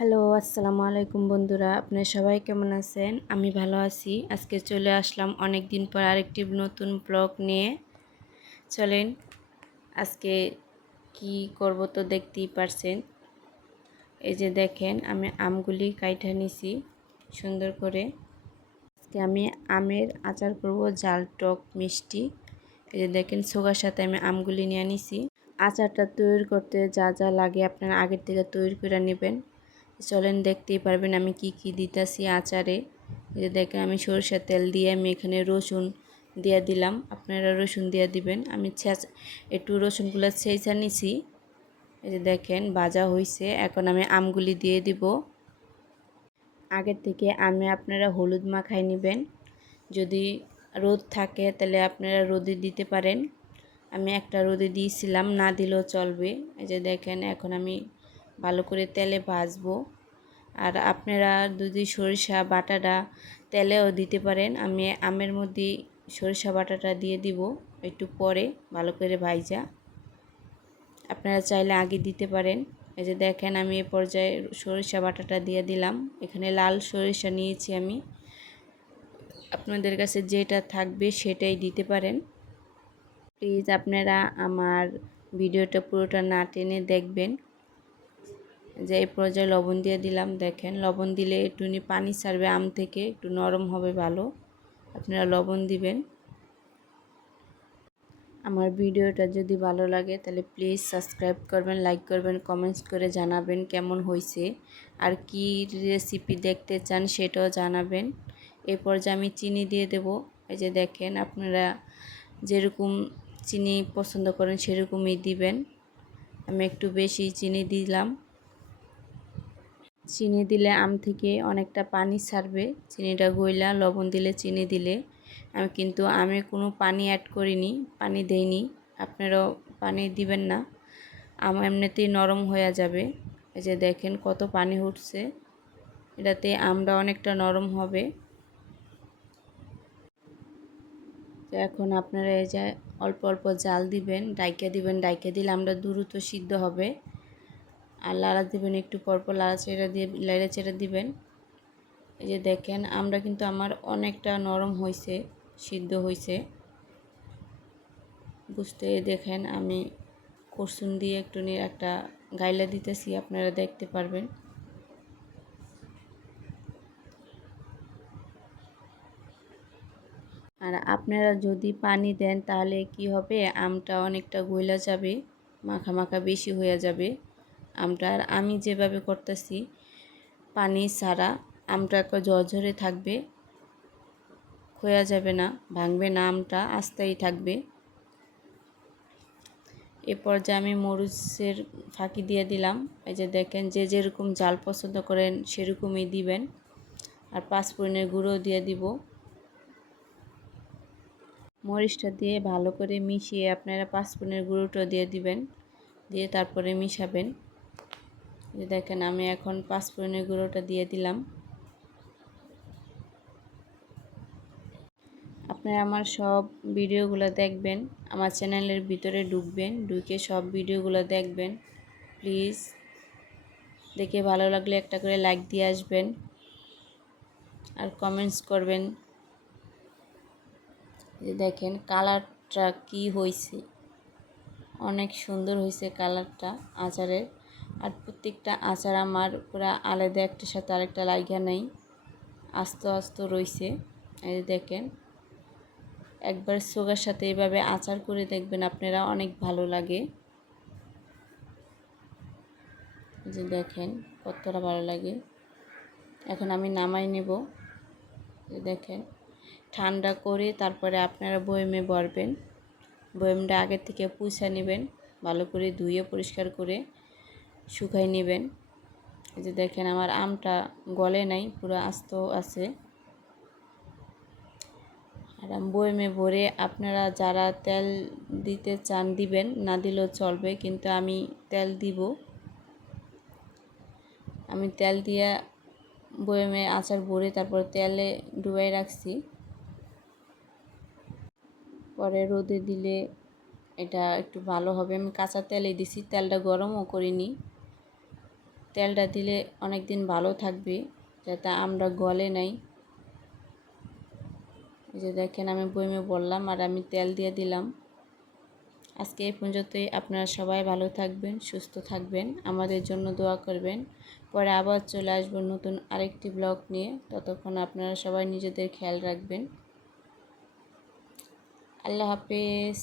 Hello, আসসালামু আলাইকুম বন্ধুরা। আপনারা সবাই কেমন আছেন? আমি ভালো আছি। আজকে চলে আসলাম অনেক দিন পর আরেকটি নতুন ব্লগ নিয়ে। চলেন, আজকে কি করব তো দেখতেই পারছেন। এই যে দেখেন, আমি আমগুলি কাইটা নিছি সুন্দর করে। আজকে আমি আমের আচার করব জাল টক, মিষ্টি। এই যে দেখেন সোগার সাথে আমি আমগুলি নিয়ে নিছি। আচারটা তৈরি করতে যা যা লাগে আপনারা আগের থেকে তৈরি করে নেবেন। চলেন দেখতেই পারবেন আমি কি কি দিতেছি আচারে। যে দেখেন আমি সরষের তেল দিয়ে আমি এখানে রসুন দিয়ে দিলাম। আপনারা রসুন দিয়ে দিবেন। আমি ছেঁচ, একটু রসুনগুলো ছেঁচা নিছি। এই যে দেখেন ভাজা হয়েছে এখন আমি আমগুলি দিয়ে দিব। আগের থেকে আমি আপনারা হলুদ মাখাই নেবেন। যদি রোদ থাকে তাহলে আপনারা রোদে দিতে পারেন। আমি একটা রোদে দিয়েছিলাম, না দিলেও চলবে। এই যে দেখেন এখন আমি ভালো করে তেলে ভাজবো। আর আপনারা যদি সরিষা বাটাটা তেলেও দিতে পারেন, আমি আমের মধ্যে সরিষা বাটাটা দিয়ে দিব একটু পরে, ভালো করে ভাইজা। আপনারা চাইলে আগে দিতে পারেন। এই যে দেখেন, আমি এ পর্যায়ে সরিষা বাটাটা দিয়ে দিলাম। এখানে লাল সরিষা নিয়েছি আমি। আপনাদের কাছে যেটা থাকবে সেটাই দিতে পারেন। প্লিজ আপনারা আমার ভিডিওটা পুরোটা না টেনে দেখবেন। যে এই পর্যায়ে লবণ দিয়ে দিলাম, দেখেন। লবণ দিলে একটুনি পানি ছাড়বে আম থেকে, একটু নরম হবে ভালো। আপনারা লবণ দিবেন। আমার ভিডিওটা যদি ভালো লাগে, তাহলে প্লিজ সাবস্ক্রাইব করবেন লাইক করবেন কমেন্টস করে জানাবেন কেমন হয়েছে আর কি রেসিপি দেখতে চান সেটাও জানাবেন। এই পর্যায়ে আমি চিনি দিয়ে দেব। এই যে দেখেন, আপনারা যেরকম চিনি পছন্দ করেন সেরকমই দিবেন। আমি একটু বেশি চিনি দিলাম। চিনি দিলে আম থেকে অনেকটা পানি ছাড়বে। চিনিটা গইলা লবণ দিলে চিনি দিলে। আমি কিন্তু আমে কোনো পানি অ্যাড করিনি, পানি দেইনি। আপনারাও পানি দিবেন না। আম এমনিতেই নরম হয়ে যাবে। এই যে দেখেন কত পানি উঠছে। এটাতে আমটা অনেকটা নরম হবে। তো এখন আপনারা এই যে অল্প অল্প জাল দিবেন, ডাইকে দিবেন। ডাইকে দিলে আমরা দ্রুত সিদ্ধ হবে। আর লাড়া দিবেন একটু পরপর লাড়া চেড়া দিয়ে, লাড়া চেড়া দিবেন। এই যে দেখেন, আমরা কিন্তু আমার অনেকটা নরম হয়েছে সিদ্ধ হয়েছে বুঝতে দেখেন, আমি করসুন দিয়ে একটু নিয়ে একটা গাইলা দিতেছি, আপনারা দেখতে পারবেন। আর আপনারা যদি পানি দেন, তাহলে কি হবে? আমটা অনেকটা গইলা যাবে, মাখা মাখা বেশি হয়ে যাবে। আমটা আর আমি যেভাবে করতেছি, পানি ছাড়া আমটা একটা ঝরঝরে থাকবে, খোয়া যাবে না, ভাঙবে না আমটা আস্তেই থাকবে। এ পর্যায়ে আমি মরিচের ফাঁকি দিয়ে দিলাম। এই যে দেখেন, যে যেরকম জাল পছন্দ করেন সেরকমই দিবেন। আর পাঁচফোড়নের গুঁড়ো দিয়ে দিব। মরিচটা দিয়ে ভালো করে মিশিয়ে আপনারা পাঁচফোড়নের গুঁড়োটা দিয়ে দিবেন, দিয়ে তারপরে মিশাবেন। যে দেখেন আমি এখন পাঁচফোড়নের গুঁড়োটা দিয়ে দিলাম। আপনারা আমার সব ভিডিওগুলো দেখবেন, আমার চ্যানেলের ভিতরে ঢুকবেন, ঢুকে সব ভিডিওগুলো দেখবেন। প্লিজ, দেখে ভালো লাগলে একটা করে লাইক দিয়ে আসবেন আর কমেন্টস করবেন যে দেখেন কালারটা কি হয়েছে অনেক সুন্দর হয়েছে কালারটা, আচারের। আর প্রত্যেকটা আচার আমার পুরা আলাদা একটার সাথে আরেকটা লাইগা নেই। আস্ত আস্ত রয়েছে এই দেখেন, একবার সোগার সাথে এভাবে আচার করে দেখবেন আপনারা অনেক ভালো লাগে। যে দেখেন, কতটা ভালো লাগে। এখন আমি নামাই নেব। দেখেন, ঠান্ডা করে তারপরে আপনারা বয়েমে ভরবেন। বয়েমটা আগে থেকে পুষা নেবেন, ভালো করে ধুয়ে পরিষ্কার করে শুকাই নেবেন। এই যে দেখেন আমার আমটা গলে নাই, পুরো আস্ত আছে। আর বয়েমে ভরে আপনারা যারা তেল দিতে চান দিবেন, না দিলেও চলবে, কিন্তু আমি তেল দিব। আমি তেল দিয়ে বয়েমে আচার ভরে তারপর তেলে ডুবাই রাখছি। পরে রোদে দিলে এটা একটু ভালো হবে। আমি কাঁচা তেলে দিছি, তেলটা গরমও করিনি। তেলটা দিলে অনেক দিন ভালো থাকবে, যাতে আমরা গলে নাই। এই যে দেখেন, আমি বইমে বললাম আর আমি তেল দিয়ে দিলাম। আজকে এই পর্যন্তই। আপনারা সবাই ভালো থাকবেন, সুস্থ থাকবেন, আমাদের জন্য দোয়া করবেন। পরে আবার চলে আসব নতুন আরেকটি ব্লগ নিয়ে। ততক্ষণ আপনারা সবাই নিজেদের খেয়াল রাখবেন। আল্লাহ হাফেজ।